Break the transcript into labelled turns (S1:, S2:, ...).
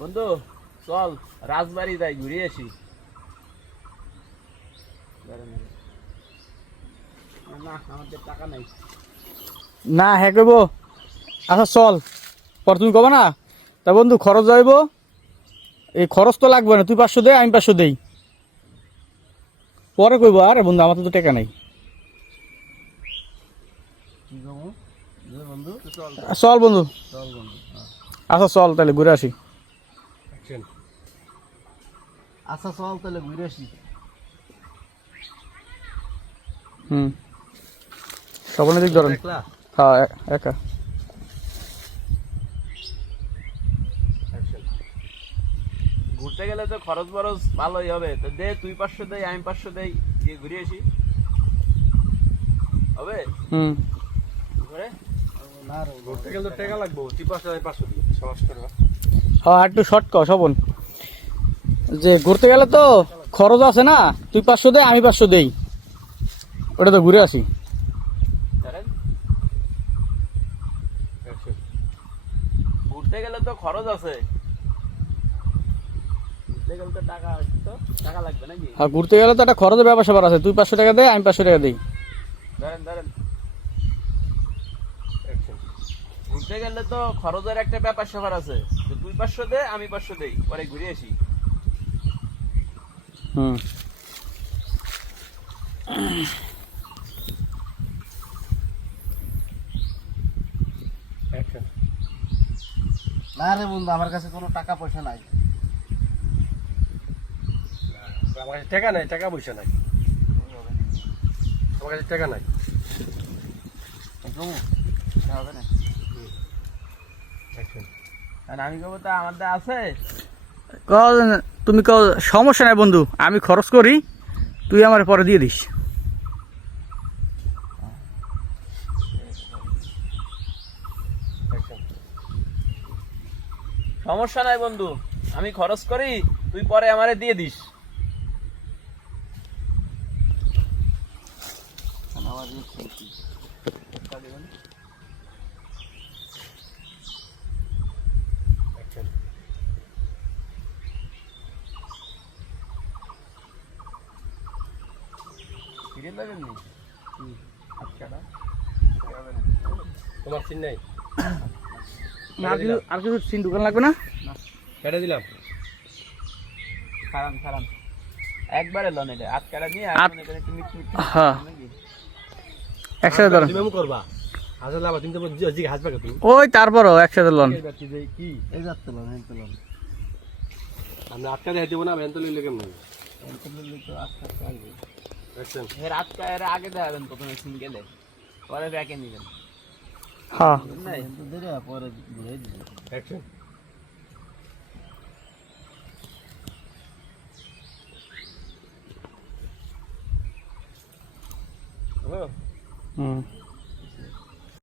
S1: বন্ধু চল রাজবাড়ি যাই ঘুরে আসি। না আমাদের টাকা নাই।
S2: না হ্যাঁ কইব। আচ্ছা চল। পর তুমি কবা না? তা বন্ধু খরচ যাইব। এই খরচ তো লাগবে না তুই পাঁচশো দে আমি পাঁচশো দেই। পরে কইব আরে বন্ধু আমার তো টাকা নাই।
S1: চল
S2: চল বন্ধু। আচ্ছা চল তাহলে ঘুরে আসি।
S1: আচ্ছা চল তাহলে ঘুরে আসি।
S2: হুম। সবনে দিক ধরেন। হ্যাঁ একা।
S1: ঘুরতে গেলে তো খরচ বরচ ভালোই হবে। তো দে তুই পাঁচশো দেই আমি পাঁচশো দেই দিয়ে ঘুরে আসি। হবে?
S2: হুম।
S3: ঘুরতে গেলে তো টাকা লাগবো পাঁচশো সমস্যা
S2: হ্যাঁ একটু শর্ট কর যে ঘুরতে গেলে তো খরচ আছে না তুই পাঁচশো দে আমি পাঁচশো দেই। ওটা তো ঘুরে আসি।
S1: ধরেন ঘুরতে গেলে তো খরচ আছে। ঘুরতে গেলে তো টাকা তো টাকা লাগবে নাকি?
S2: আর ঘুরতে গেলে তো একটা খরচের ব্যাপার স্যাপার আছে। তুই পাঁচশো টাকা দে আমি পাঁচশো টাকা দিই।
S1: ধরেন ধরেন ঘুরতে গেলে তো খরচের একটা ব্যাপার স্যাপার আছে। তো তুই পাঁচশো দে আমি পাঁচশো দেই পরে ঘুরে আসি।
S2: হুম।
S1: না রে বন্ধু আমার কাছে কোনো টাকা পয়সা নাই।
S3: আমার কাছে টাকা নাই টাকা পয়সা নাই। আমার কাছে টাকা নাই।
S1: হবে না। আমি কব তো আমাদের আছে।
S2: তুমি কও সমস্যা নাই বন্ধু আমি খরচ করি তুই আমার পরে দিয়ে দিস।
S1: সমস্যা নাই বন্ধু আমি খরচ করি তুই পরে আমারে দিয়ে দিস। ফিরে লাগেন নি আটকাটা হবে না
S3: তোমার চিন নাই?
S2: আর কিছু আর কিছু সিন দোকান লাগবে না?
S3: কেটে দিলাম।
S1: খারান খারান। একবারে লন এটা নিয়ে
S2: আট-
S1: এখন এটা একটু মিট মিট
S2: হ্যাঁ। একসাথে ধরো।
S3: তুমি করবা। আসলে লাভ তুমি তো জিগ হাসবে তুমি?
S2: ওই তারপরও একসাথে লন।
S3: কি?
S1: এই যাচ্ছে লন এই তো লন।
S3: আমরা আটকা দিয়ে দেবো না ভ্যান তো কেমন
S1: এর আটকা এর আগে দেখাবেন প্রথমে সিঙ্গেলে পরে ব্যাকে নিবেন।
S2: হ্যাঁ।
S1: ধরে পরে ঘুরে দিবেন।
S3: দেখছেন?
S2: হুম।